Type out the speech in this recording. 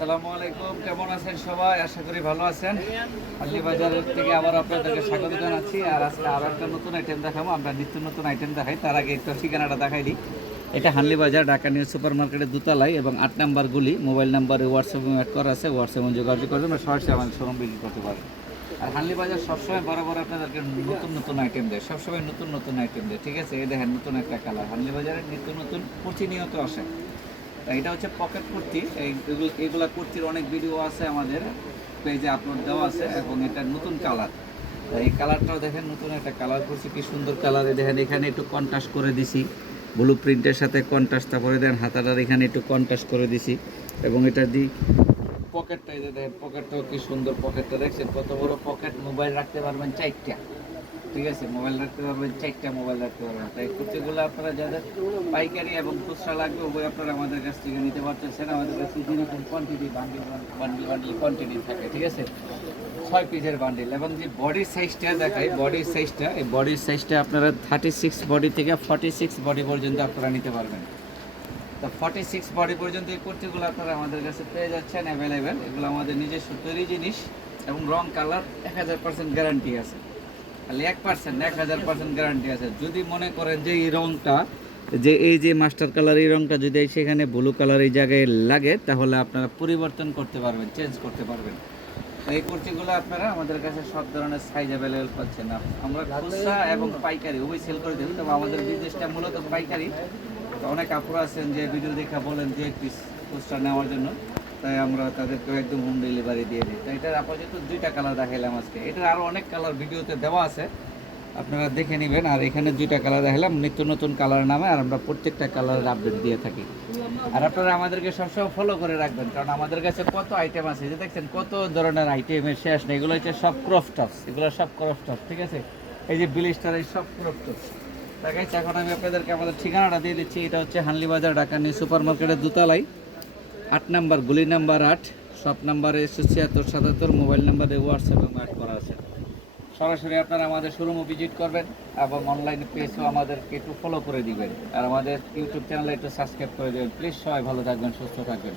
আসসালামু আলাইকুম, কেমন আছেন সবাই? আশা করি ভালো আছেন। হালি বাজার থেকে আবার আপনাদেরকে স্বাগত জানাচ্ছি। আর আজকে আরও একটা নতুন আইটেম দেখাবো। আমরা নিত্য নতুন আইটেম দেখাই, তার আগে একটু ঠিকানাটা দেখাই দিই। এটা হানলি বাজার, ঢাকা নিউ সুপার মার্কেটের দোতলায় এবং 8 নাম্বার গুলি। মোবাইল নাম্বারে হোয়াটসঅ্যাপে অ্যাড করা আছে, হোয়াটসঅ্যাপে যোগাযোগ করবেন বা সরাসরি আমাদের শোরুম ভিজিট করতে পারেন। আর হানলি বাজার সবসময় বরাবর আপনাদেরকে নতুন নতুন আইটেম দেয়, সবসময় নতুন নতুন আইটেম দেয়, ঠিক আছে? এই দেখেন নতুন একটা কালার, হানলি বাজারের নিত্য নতুন প্রতিনিয়ত আসে। এটা হচ্ছে পকেট কুর্তি। এইগুলা কুর্তির অনেক ভিডিও আছে আমাদের পেজে আপলোড দেওয়া আছে এবং এটা নতুন কালার। এই কালারটাও দেখেন, নতুন একটা কালার করছি, কি সুন্দর কালার। দেখেন এখানে একটু কন্ট্রাস্ট করে দিছি, ব্লু প্রিন্টের সাথে কন্ট্রাস্ট। তারপরে দেন হাতাটার এখানে একটু কন্ট্রাস্ট করে দিছি এবং এটা দিই পকেটটা। এই যে দেখেন পকেটটাও কি সুন্দর, পকেটটা দেখছেন কত বড় পকেট। মোবাইল রাখতে পারবেন 4টা, ঠিক আছে? মোবাইল রাখতে পারবেন 4টা, মোবাইল রাখতে পারবেন। তাই কুর্তিগুলো আপনারা যাদের পাইকারি এবং খুচরা লাগবে উভয় আপনারা আমাদের কাছ থেকে নিতে পারতেছেন। আমাদের কাছে যেরকম কোয়ান্টিটি বান্ডিল বান্ডিল কোয়ান্টিটি থাকে, ঠিক আছে? 6 পিসের বান্ডিল। এবং যে বডির সাইজটা দেখাই, বডির সাইজটা, এই বডির সাইজটা আপনারা 36 বডি থেকে 46 বডি পর্যন্ত আপনারা নিতে পারবেন। তো 46 বডি পর্যন্ত এই কুর্তিগুলো আপনারা আমাদের কাছে পেয়ে যাচ্ছেন অ্যাভেলেবেল। এগুলো আমাদের নিজস্ব তৈরি জিনিস এবং রং কালার 1000% গ্যারান্টি আছে। খালি 1% 1000% গ্যারান্টি আছে। যদি মনে করেন যে এই রংটা, যে এই যে মাস্টার কালার, এই রংটা যদি সেখানে ব্লু কালার এই জায়গায় লাগে, তাহলে আপনারা পরিবর্তন করতে পারবেন, চেঞ্জ করতে পারবেন। তো এই কুর্তিগুলো আপনারা আমাদের কাছে সব ধরনের সাইজ অ্যাভেলেবেল পাচ্ছেন। আমরা খুচরা এবং পাইকারি উভয় সেল করে দিই। তবে আমাদের বিজনেসটা মূলত পাইকারি। তো অনেক আপুরা আছেন যে ভিডিও দেখা বলেন যে পিস খুচরা নেওয়ার জন্য, তাই আমরা তাদেরকে একদম হোম ডেলিভারি দিয়ে দিই। তো এটার আপাতত 2টা কালার দেখাইলাম আজকে। এটার আরও অনেক কালার ভিডিওতে দেওয়া আছে, আপনারা দেখে নেবেন। আর এখানে 2টা কালার দেখালাম নিত্য নতুন কালার নামে, আর আমরা প্রত্যেকটা কালারের আপডেট দিয়ে থাকি। আর আপনারা আমাদেরকে সবসময় ফলো করে রাখবেন, কারণ আমাদের কাছে কত আইটেম আছে, যে দেখছেন কত ধরনের আইটেমের শেষ নেই। এগুলো হচ্ছে সব ক্রপ টপস, এগুলো সব ক্রপ টপস, ঠিক আছে? এই যে ব্লিস্টার, এই সব ক্রপ টপস দেখাইছে। এখন আমি আপনাদেরকে আমাদের ঠিকানাটা দিয়ে দিচ্ছি। এটা হচ্ছে হানলি বাজার, ঢাকা নিউ সুপার মার্কেটের দোতলায়, 8 নাম্বার গুলি নাম্বার 8, শপ নাম্বারে 7677, মোবাইল নাম্বারে হোয়াটসঅ্যাপে অ্যাড করা আছে। সরাসরি আপনারা আমাদের শোরুমও ভিজিট করবেন এবং অনলাইন পেজও আমাদেরকে একটু ফলো করে দিবেন। আর আমাদের ইউটিউব চ্যানেলে একটু সাবস্ক্রাইব করে দেবেন প্লিজ। সবাই ভালো থাকবেন, সুস্থ থাকবেন।